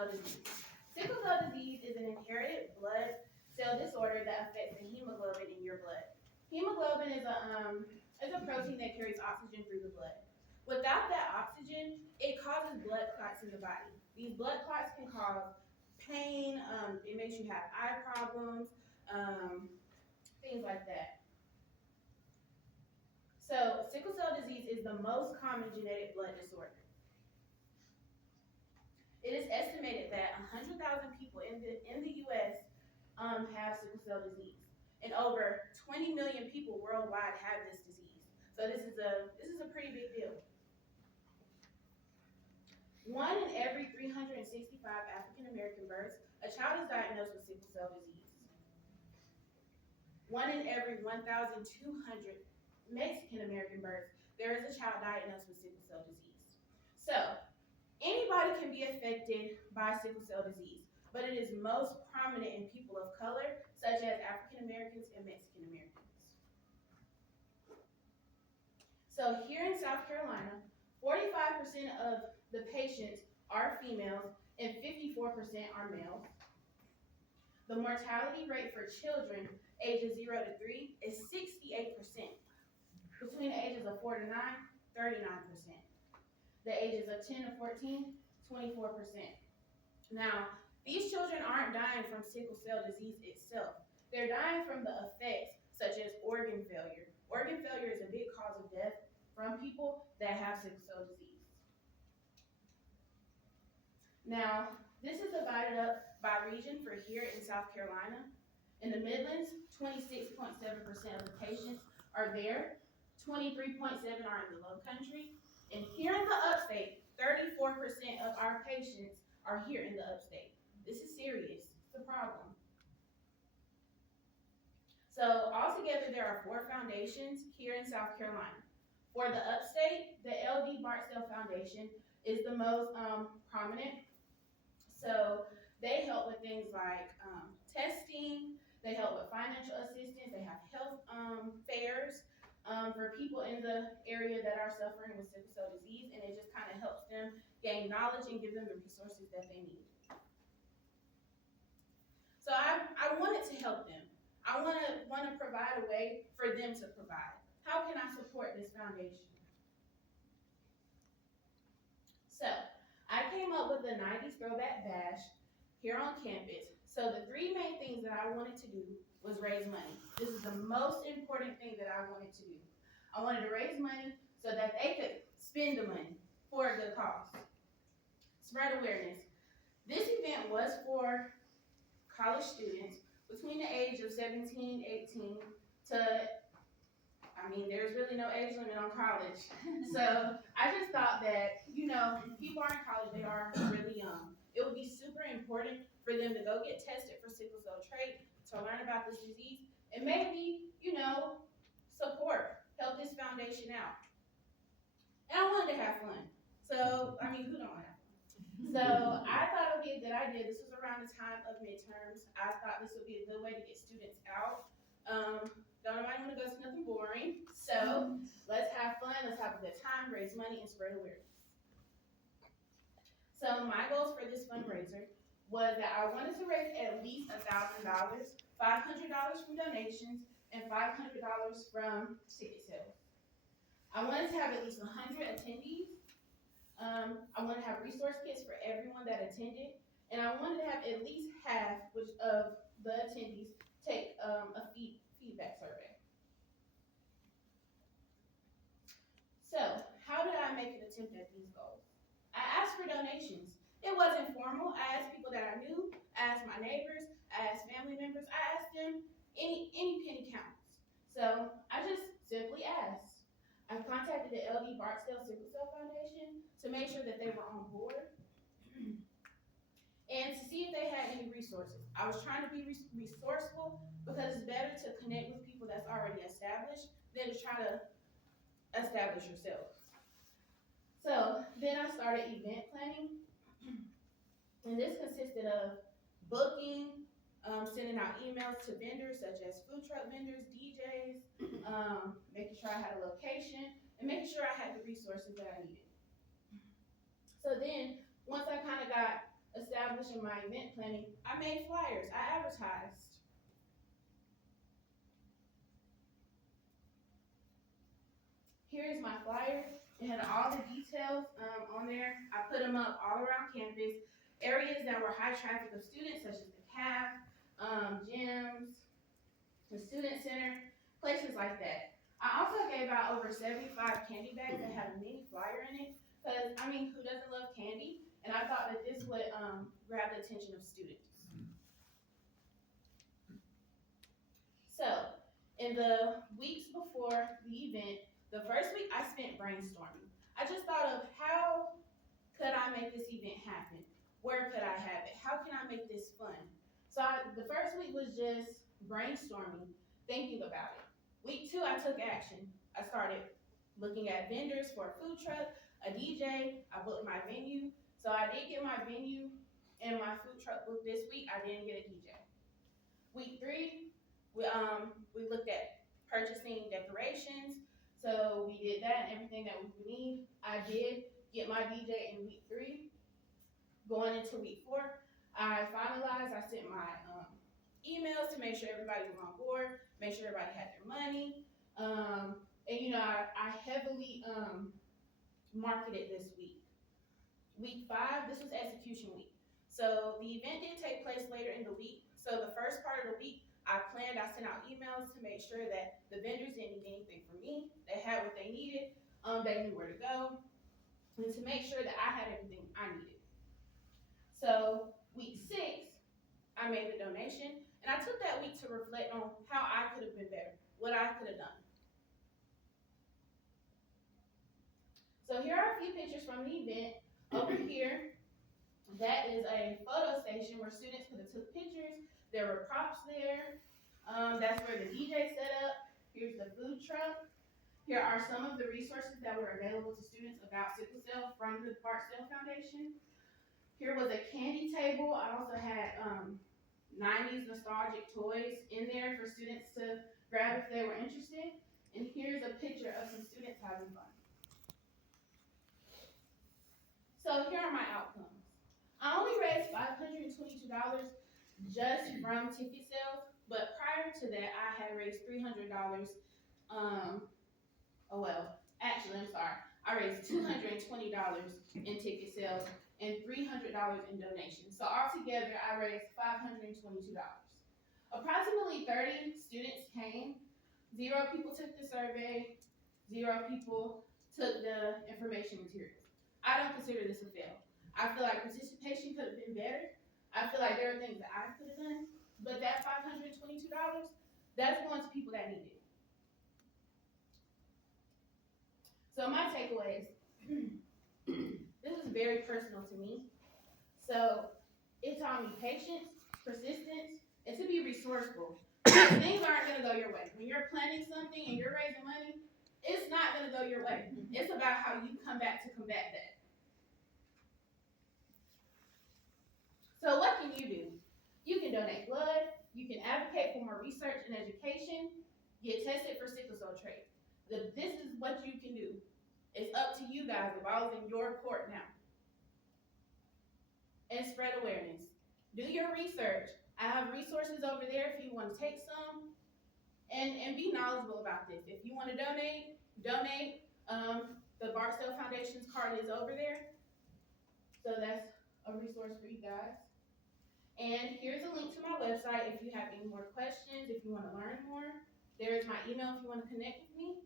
cell disease. Sickle cell disease is an inherited blood cell disorder that affects the hemoglobin in your blood. Hemoglobin is a protein that carries oxygen through the blood. Without that oxygen, it causes blood clots in the body. These blood clots can cause pain, it makes you have eye problems, things like that. So sickle cell disease is the most common genetic blood disorder. It is estimated that 100,000 people in the U.S. Have sickle cell disease, and over 20 million people worldwide have this disease. So this is a pretty big deal. 1 in every 365 African American births, a child is diagnosed with sickle cell disease. 1 in every 1,200 Mexican American births, there is a child diagnosed with sickle cell disease. So, anybody can be affected by sickle cell disease, but it is most prominent in people of color, such as African Americans and Mexican Americans. So, here in South Carolina, 45% of the patients are females and 54% are males. The mortality rate for children ages 0 to 3 is 68%. Between the ages of 4 to 9, 39%. The ages of 10 to 14, 24%. Now, these children aren't dying from sickle cell disease itself. They're dying from the effects such as organ failure. Organ failure is a big cause of death from people that have sickle cell disease. Now, this is divided up by region for here in South Carolina. In the Midlands, 26.7% of the patients are there. 23.7% are in the Low Country. And here in the Upstate, 34% of our patients are here in the Upstate. This is serious. It's a problem. So altogether, there are 4 foundations here in South Carolina. For the Upstate, the LD Bartsdale Foundation is the most prominent. So they help with things like testing. They help with financial assistance. They have health fairs for people in the area that are suffering with sickle cell disease, and it just kind of helps them gain knowledge and give them the resources that they need. So I wanted to help them. I want to provide a way for them to provide. How can I support this foundation? So I came up with the 90s Throwback Bash here on campus. So the 3 main things that I wanted to do was raise money. This is the most important thing that I wanted to do. I wanted to raise money so that they could spend the money for a good cause. Spread awareness. This event was for college students between the age of 17, 18 to, there's really no age limit on college. So I just thought that, people are in college, they are really young. It would be super important for them to go get tested for sickle cell trait, to learn about this disease, and maybe, help this foundation out. And I wanted to have fun. So, who don't want to have fun? So I thought it would be a good idea. This was around the time of midterms. I thought this would be a good way to get students out. Don't nobody want to go to nothing boring. So let's have fun, let's have a good time, raise money, and spread awareness. So my goals for this fundraiser was that I wanted to raise at least $1,000, $500 from donations, and $500 from ticket sales. I wanted to have at least 100 attendees. I wanted to have resource kits for everyone that attended, and I wanted to have at least half of the attendees take a feedback survey. So, how did I make an attempt at these goals? I asked for donations. It wasn't formal. I asked people that I knew. I asked my neighbors. I asked family members. I asked them. Any penny counts. So I just simply asked. I contacted the LD Bartsdale Sickle Cell Foundation to make sure that they were on board and to see if they had any resources. I was trying to be resourceful because it's better to connect with people that's already established than to try to establish yourself. So then I started event planning, and this consisted of booking, sending out emails to vendors such as food truck vendors, DJs, making sure I had a location, and making sure I had the resources that I needed. So then, once I kind of got established establishing my event planning, I made flyers, I advertised. Here's my flyer. It had all the details on there. I put them up all around campus. Areas that were high traffic of students, such as the CAF, gyms, the student center, places like that. I also gave out over 75 candy bags that had a mini flyer in it, because, I mean, who doesn't love candy? And I thought that this would grab the attention of students. So, in the weeks before the event, the first week I spent brainstorming. I just thought of how could I make this event happen? Where could I have it? How can I make this fun? So the first week was just brainstorming, thinking about it. Week 2, I took action. I started looking at vendors for a food truck, a DJ. I booked my venue. So I did get my venue and my food truck booked this week. I didn't get a DJ. Week 3, we looked at purchasing decorations. So we did that and everything that we would need. I did get my DJ in week 3. Going into week 4, I finalized. I sent my emails to make sure everybody was on board, make sure everybody had their money. And I heavily marketed this week. Week 5, this was execution week. So the event did take place later in the week. So the first part of the week, I sent out emails to make sure that the vendors didn't need anything from me. They had what they needed. They knew where to go. And to make sure that I had everything I needed. So week 6, I made the donation. And I took that week to reflect on how I could have been better, what I could have done. So here are a few pictures from the event. Over here, that is a photo station where students could have took pictures. There were props there. That's where the DJ set up. Here's the food truck. Here are some of the resources that were available to students about sickle cell from the Barksdale Foundation. Here was a candy table. I also had 90s nostalgic toys in there for students to grab if they were interested. And here's a picture of some students having fun. So here are my outcomes. I only raised $522 just from ticket sales, but prior to that, I had raised $300. I raised $220 in ticket sales and $300 in donations. So altogether, I raised $522. Approximately 30 students came. 0 people took the survey. 0 people took the information materials. I don't consider this a fail. I feel like participation could have been better. I feel like there are things that I could have done, but that $522, that's going to people that need it. So my takeaways, this is very personal to me. So it taught me patience, persistence, and to be resourceful. Things aren't gonna go your way. When you're planning something and you're raising money, it's not gonna go your way. It's about how you come back to combat that. So what can you do? You can donate blood, you can advocate for more research and education, get tested for sickle cell trait. This is what you can do. It's up to you guys. The ball's in your court now. And spread awareness. Do your research. I have resources over there if you want to take some. And be knowledgeable about this. If you want to donate. The Barksdale Foundation's card is over there. So that's a resource for you guys. And here's a link to my website if you have any more questions, if you want to learn more. There is my email if you want to connect with me.